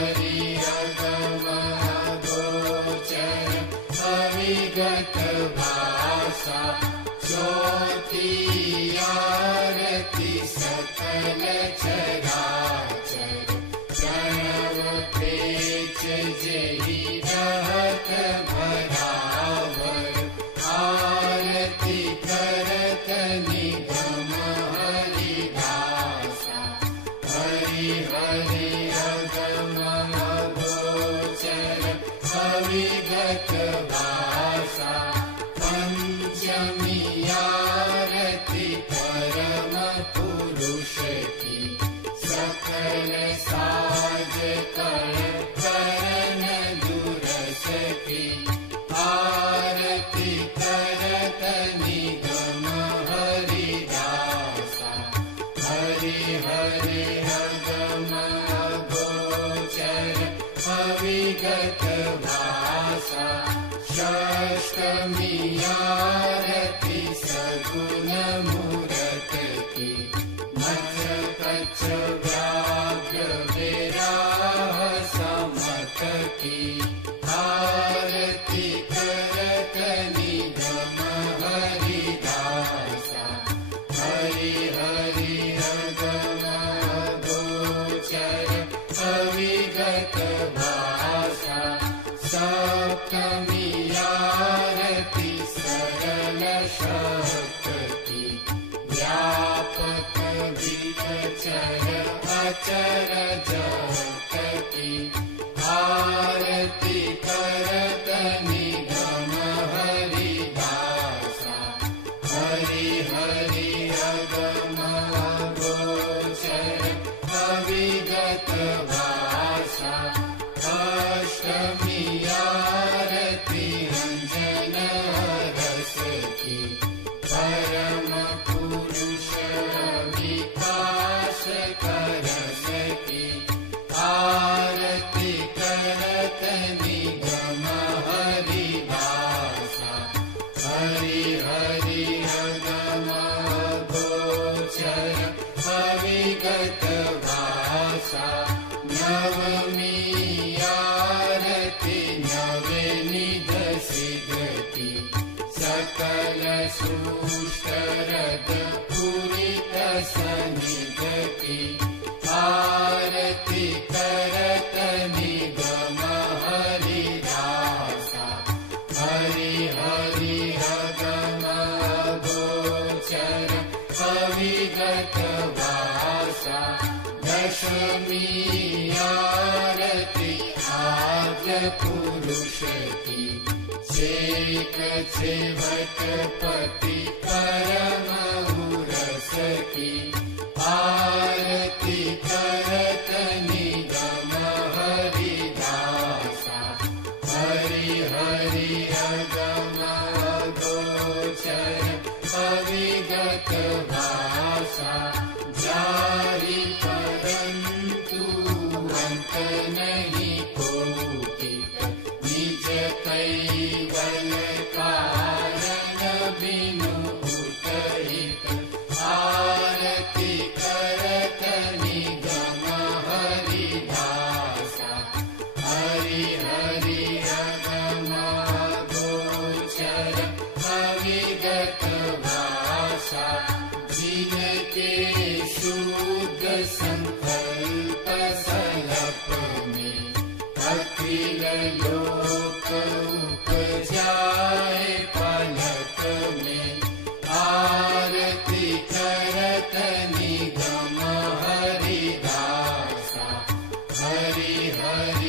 हरि अगम गोचर अविगत भाषा ज्योति आरती सकल चराचर प्रणव पेच जेहि रहत भरावर आरती करत निगम हरिदासा हरि हरि अगम गोचर अविगत भाषा पंचमी आरती परम पुरुष की सकल साज करण दुरस की आरती करत निगम हरिदासा हरि हरि अगम गोचर अविगत भाषा षष्टमी आरती सगुण मूरत की मथ कच्छ व्याघ्र विराह समत की आरती करत निगम हरिदासा हरि हरि अगम गोचर अविगत भाषा सप्तमी आरती सरल शक्ति व्यापक विचर अचर जगत की आरती करत निगम हरिदासा हरि हरि अगम गोचर अविगत भाषा अष्टमी आरती अंजन रस की परम पुरुष विकास करस की आरती करत निगम हरिदासा हरि हरि अगम गोचर अविगत भाषा नवमी आरती नवनिध सिद्धि सकल सुष्ठरद पूरित सनिध की आरती करत निगम हरिदासा हरि हरि अगम गोचर अविगत भाषा दशमी आरती आद्य पुरुष की छेक छेवटपति परम उरस की आरती करत निगम हरिदासा हरि हरि अगम गोचर अविगत भाषा जाहि परंतु अंत नहीं कोटिक निज कैवल कारण बिनु उतरित आरती करत निगम हरिदासा हरि हरि अगम गोचर अविगत भाषा जिनके शुद्ध संकल्प सलप में अखिल लोक उपजाए पलक में आरती करत निगम हरिदासा हरि हरि